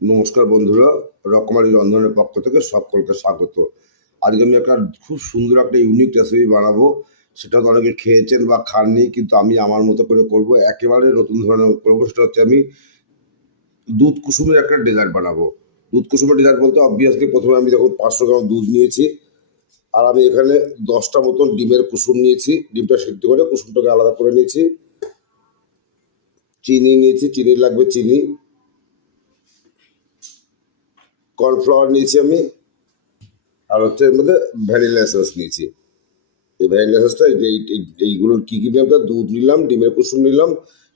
নমস্কার বন্ধুরা, রকমারি রন্ধনের পক্ষ থেকে সকলকে স্বাগত। আজকে আমি একটা খুব সুন্দর একটা ইউনিক রেসিপি বানাবো। সেটা তো অনেকে খেয়েছেন বা খাননি, কিন্তু আমি আমার মতো করে করব, একেবারে নতুন ধরনের করবো। সেটা হচ্ছে আমি দুধ কুসুমের একটা ডেজার্ট বানাবো। দুধ কুসুমের ডেজার্ট বলতে অবভিয়াসলি প্রথমে আমি দেখুন 500 গ্রাম দুধ নিয়েছি, আর আমি এখানে 10টা মতন ডিমের কুসুম নিয়েছি। ডিমটা সিদ্ধ করে কুসুমটাকে আলাদা করে নিয়েছি। চিনি নিয়েছি, চিনি লাগবে চিনি। কর্নফ্লাওয়ার নিয়েছি আমি, আর হচ্ছে এর মধ্যে ভ্যানিলা এসেন্স নিয়েছি। এই ভ্যানিলা এসেন্সটা এইগুলোর কী কী নিলাম, দুধ নিলাম, ডিমের কুসুম নিলাম,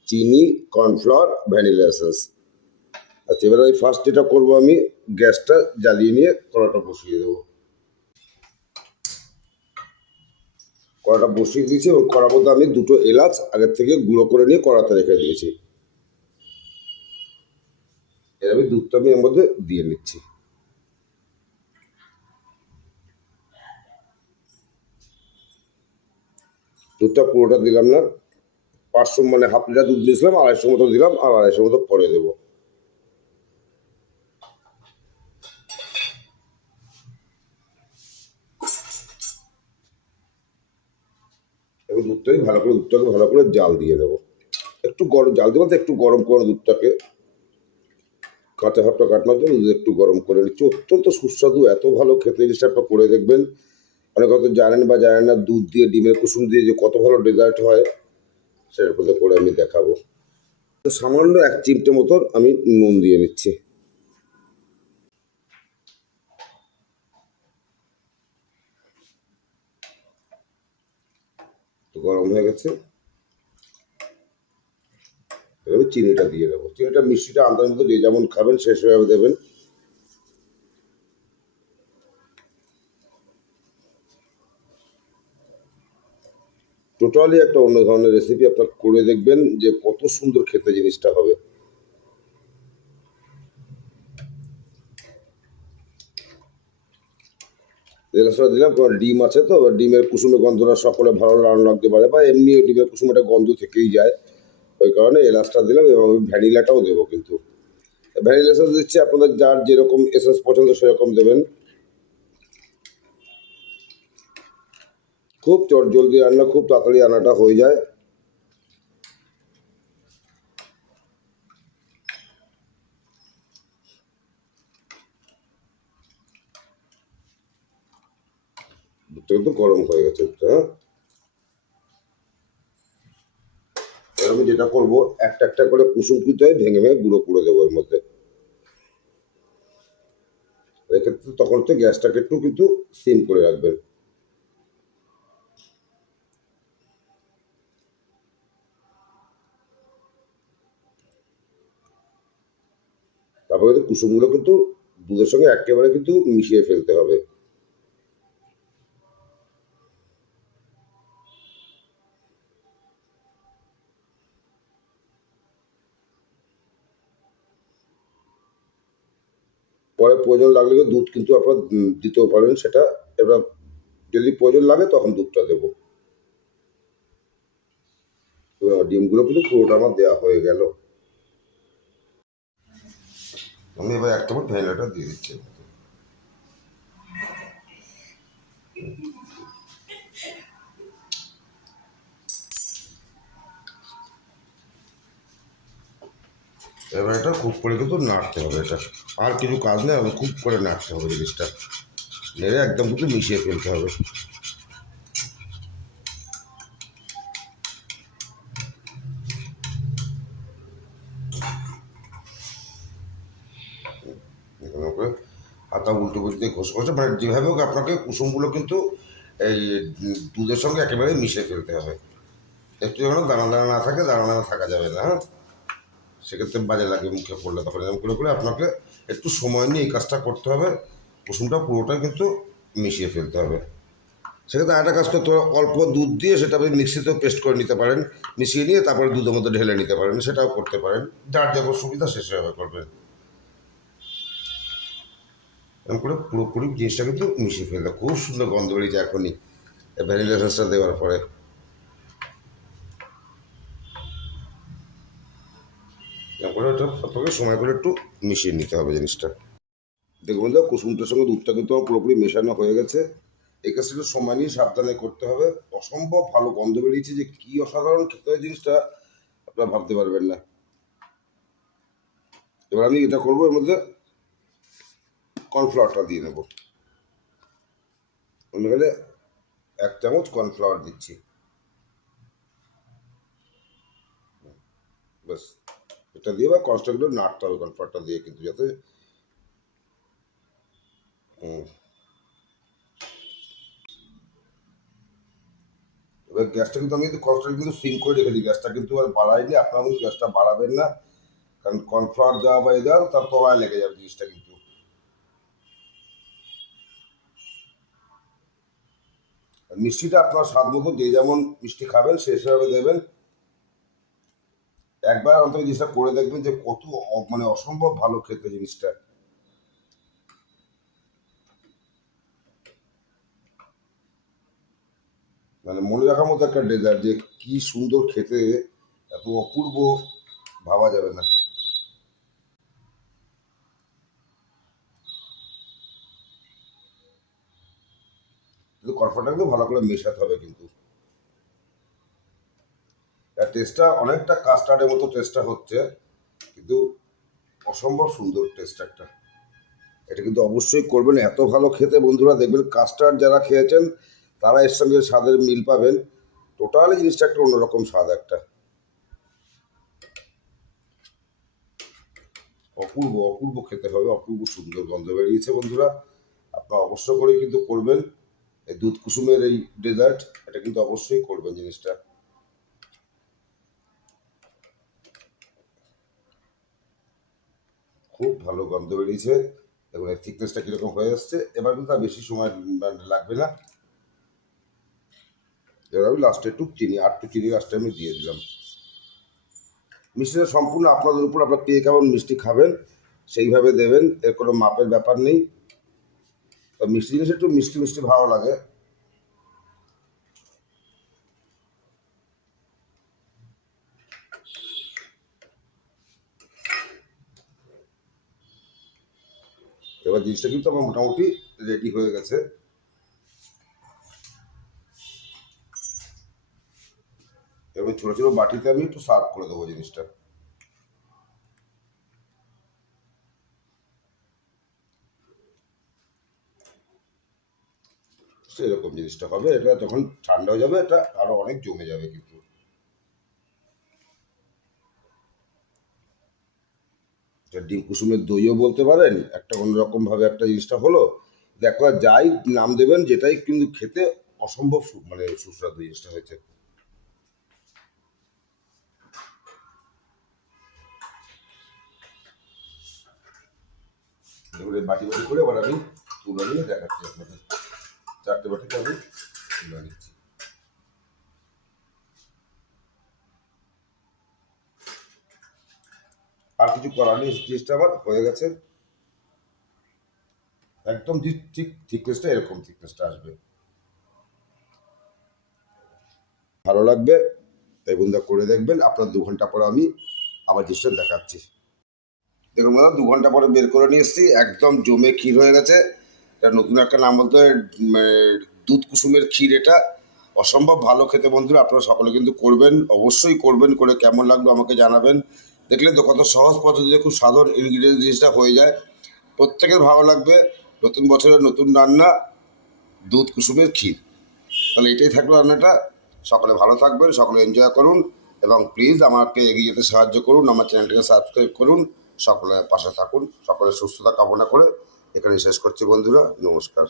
চিনি, কর্নফ্লাওয়ার, ভ্যানিলা এসেন্স। আচ্ছা, এবার আমি ফার্স্ট যেটা করবো, আমি গ্যাসটা জ্বালিয়ে নিয়ে কড়াটা বসিয়ে দেবো। কড়াটা বসিয়ে দিয়েছি এবং কড়ার মধ্যে আমি 2টো এলাচ আগের থেকে গুঁড়ো করে নিয়ে কড়াতে রেখে দিয়েছি। এবার আমি দুধটা আমি এর মধ্যে দিয়ে নিচ্ছি। দুধটা পুরোটা দিলাম না, 500 মানে হাফ লিটার দুধ দিয়েছিলাম, 250 মতো দিলাম, আর 250 মতো পরে দেবো। এবার দুধটাকে ভালো করে জাল দিয়ে দেবো। একটু গরম জাল দিয়ে বলতে একটু গরম করে দুধটাকে, কাঁচা ভাবটা কাটানোর জন্য দুধ একটু গরম করে নিচ্ছি। অত্যন্ত সুস্বাদু, এত ভালো খেতে জিনিসটা একটা করে দেখবেন। অনেক হয়তো জানেন না দুধ দিয়ে ডিমের কুসুম দিয়ে যে কত ভালো ডেজার্ট হয়, সেটার মধ্যে করে আমি দেখাবো। তো সামান্য 1 চিমটে মতন আমি নুন দিয়ে নিচ্ছি। তো গরম হয়ে গেছে, এবার চিনিটা দিয়ে দেবো। চিনিটা মিষ্টিটা আন্দাজ মতো যে যেমন খাবেন সে সেভাবে দেবেন। টোটালি একটা অন্য ধরনের রেসিপি, আপনার করে দেখবেন যে কত সুন্দর খেতে জিনিসটা হবে। এলাচটা দিলাম, কারণ ডিম আছে তো, ডিমের কুসুমের গন্ধটা সকলে ভালো লাগতে পারে, বা এমনি ডিমের কুসুমের একটা গন্ধ থেকেই যায়। ওই কারণে এলাচটা দিলাম, এবং আমি ভ্যানিলাটাও দেবো। কিন্তু ভ্যানিলা এসেন্স দিচ্ছি, আপনাদের যার যেরকম এসেন্স পছন্দ সেরকম দেবেন। খুব চটজলদি রান্না, খুব তাড়াতাড়ি রান্নাটা হয়ে যায়। দুধটা কিন্তু গরম হয়ে গেছে। হ্যাঁ, এবার আমি যেটা করবো, একটা একটা করে কুসুম কিন্তু ভেঙে ভেঙে গুঁড়ো করে দেবো এর মধ্যে। এক্ষেত্রে তখন হচ্ছে গ্যাসটাকে একটু কিন্তু সিম করে রাখবেন। তারপরে কিন্তু কুসুমগুলো কিন্তু দুধের সঙ্গে একেবারে কিন্তু মিশিয়ে ফেলতে হবে। পরে প্রয়োজন লাগলে দুধ কিন্তু আপনার দিতেও পারেন সেটা। এবার যদি প্রয়োজন লাগে তখন দুধটা দেবো। এবার ডিমগুলো কিন্তু পুরোটা আমার দেওয়া হয়ে গেল। আমি এবার 1 চামচ ভ্যানিলাটা দিয়ে দিচ্ছি। এবার এটা খুব করে কিন্তু নাড়তে হবে। এটা আর কিছু কাজ নেই, খুব করে নাড়তে হবে জিনিসটা। নেড়ে একদম কিন্তু মিশিয়ে ফেলতে হবে। হাতা উল্টো পুল্টে ঘষে ঘষে, মানে যেভাবে হোক আপনাকে কুসুমগুলো কিন্তু এই দুধের সঙ্গে একেবারে মিশিয়ে ফেলতে হবে। একটু যেন দানা দানা না থাকে, দানা দানা থাকা যাবে না। হ্যাঁ, সেক্ষেত্রে বাজে লাগে মুখে পড়লে। তখন এরকম করে করে আপনাকে একটু সময় নিয়ে এই কাজটা করতে হবে। কুসুমটা পুরোটাই কিন্তু মিশিয়ে ফেলতে হবে। সেক্ষেত্রে একটা কাজ করতে হবে, অল্প দুধ দিয়ে সেটা আপনি মিক্সিতেও পেস্ট করে নিতে পারেন। মিশিয়ে নিয়ে তারপরে দুধের মধ্যে ঢেলে নিতে পারেন, সেটাও করতে পারেন। যার যেমন সুবিধা সে সেভাবে করবেন। এরকম করে পুরোপুরি জিনিসটা কিন্তু মিশিয়ে ফেলতে, খুব সুন্দর গন্ধ বেরিয়েছে এখনই ভ্যানিলা এসেন্সটা দেওয়ার পরে। তারপরে ওটা আপনাকে সময় করে একটু মিশিয়ে নিতে হবে জিনিসটা। দেখুন বন্ধুরা, কুসুমটার সঙ্গে দুধটা কিন্তু আমার পুরোপুরি মেশানো হয়ে গেছে। এই কাজটা একটু সময় নিয়ে সাবধানে করতে হবে। অসম্ভব ভালো গন্ধ বেরিয়েছে, যে কী অসাধারণ খেতে হয় জিনিসটা আপনারা ভাবতে পারবেন না। এবার আমি এটা করবো, এর মধ্যে কর্নফ্লাওয়ারটা দিয়ে নেবো। আমি এখানে 1 চামচ কর্নফ্লাওয়ার দিচ্ছি, ব্যাস। এটা দিয়ে বা কনস্ট্রাক্টর নাড়তে হবে কর্নফ্লাওয়ারটা দিয়ে, কিন্তু যাতে এবার গ্যাসটা কিন্তু আমি কিন্তু কনস্ট্রাক্ট কিন্তু সিম করে রেখে দিই, গ্যাসটা কিন্তু আর বাড়াইনি। আপনারা কিন্তু গ্যাসটা বাড়াবেন না, কারণ কর্নফ্লাওয়ার দেওয়া বা এ দেওয়া তার তলায় লেগে যাবে জিনিসটা কিন্তু। মিষ্টিটা আপনার স্বাদ মতো যে যেমন মিষ্টি খাবেন সে হিসাবে দেবেন। একবার অন্তত জিনিসটা করে দেখবেন যে কত মানে অসম্ভব ভালো খেতে জিনিসটা। মানে মনে রাখার মতো একটা ডেজার্ট, যে কি সুন্দর খেতে, এত অপূর্ব, ভাবা যাবে না। কিন্তু কর্নফ্লাওয়ারটা কিন্তু ভালো করে মেশাতে হবে কিন্তু। আর টেস্টটা অনেকটা কাস্টার্ডের মতো টেস্টটা হচ্ছে, কিন্তু অসম্ভব সুন্দর টেস্ট একটা। এটা কিন্তু অবশ্যই করবেন, এত ভালো খেতে বন্ধুরা। দেখবেন কাস্টার্ড যারা খেয়েছেন তারা এর সঙ্গে স্বাদের মিল পাবেন। টোটালি জিনিসটা একটা অন্যরকম স্বাদ একটা, অপূর্ব অপূর্ব খেতে হবে, অপূর্ব সুন্দর গন্ধ বেরিয়েছে বন্ধুরা। আপনারা অবশ্য করেই কিন্তু করবেন এই দুধ কুসুমের এই ডেজার্ট, এটা কিন্তু অবশ্যই করবেন জিনিসটা। খুব ভালো গন্ধ বেরিয়েছে এবং এর থিকনেসটা কীরকম হয়ে আসছে। এবার কিন্তু আর বেশি সময় লাগবে না। এবার আমি লাস্টে একটু চিনি, আর একটু চিনি লাস্টে আমি দিয়ে দিলাম। মিষ্টিটা সম্পূর্ণ আপনাদের উপর, আপনার কে কেমন মিষ্টি খাবেন সেইভাবে দেবেন, এর কোনো মাপের ব্যাপার নেই। তো মিষ্টি জিনিস একটু মিষ্টি মিষ্টি ভালো লাগে। এবার জিনিসটা কিন্তু আমার মোটামুটি রেডি হয়ে গেছে। এবার ছোটো ছোটো বাটিতে আমি একটু সার্ভ করে দেবো জিনিসটা। সেরকম জিনিসটা হবে। এটা যখন ঠান্ডা হয়ে যাবে এটা আরো অনেক জমে যাবে কিন্তু। এটা ডিম কুসুমের দইও বলতে পারেন, একটা অন্যরকম ভাবে একটা জিনিসটা হলো। দেখো যাই নাম দেবেন, যেটাই কিন্তু খেতে অসম্ভব মানে সুস্বাদু জিনিসটা হয়েছে। এবারে বাটি বাটি করে এবার আমি তুলে নিয়ে দেখাচ্ছি আপনাদের। 4টে বাটিতে আমি তুলে নিচ্ছি। আর কিছু করার নেই, জিনিসটা আমার হয়ে গেছে। একদম ঠিক ঠিক থিকনেসটা এরকম থিকনেসটা আসবে, ভালো লাগবে। তাই বন্ধুরা করে দেখবেন। আপনার 2 ঘন্টা পরে আমি আবার জিনিসটা দেখাচ্ছি। দেখুন বন্ধুরা, 2 ঘন্টা পরে বের করে নিয়ে এসেছি, একদম জমে ক্ষীর হয়ে গেছে। এটা নতুন একটা নাম বলতে দুধ কুসুমের ক্ষীর। এটা অসম্ভব ভালো খেতে বন্ধুরা। আপনারা সকলে কিন্তু করবেন, অবশ্যই করবেন। করে কেমন লাগলো আমাকে জানাবেন। দেখলেন তো কত সহজ পদ্ধতিতে খুব সাধারণ ইনগ্রিডিয়েন্ট জিনিসটা হয়ে যায়, প্রত্যেকের ভালো লাগবে। নতুন বছরের নতুন রান্না, দুধ কুসুমের ক্ষীর। তাহলে এটাই থাকলো রান্নাটা। সকলে ভালো থাকবেন, সকলে এনজয় করুন, এবং প্লিজ আমাকে এগিয়ে যেতে সাহায্য করুন। আমার চ্যানেলটিকে সাবস্ক্রাইব করুন, সকলের পাশে থাকুন। সকলের সুস্থতা কামনা করে এখানে শেষ করছি বন্ধুরা, নমস্কার।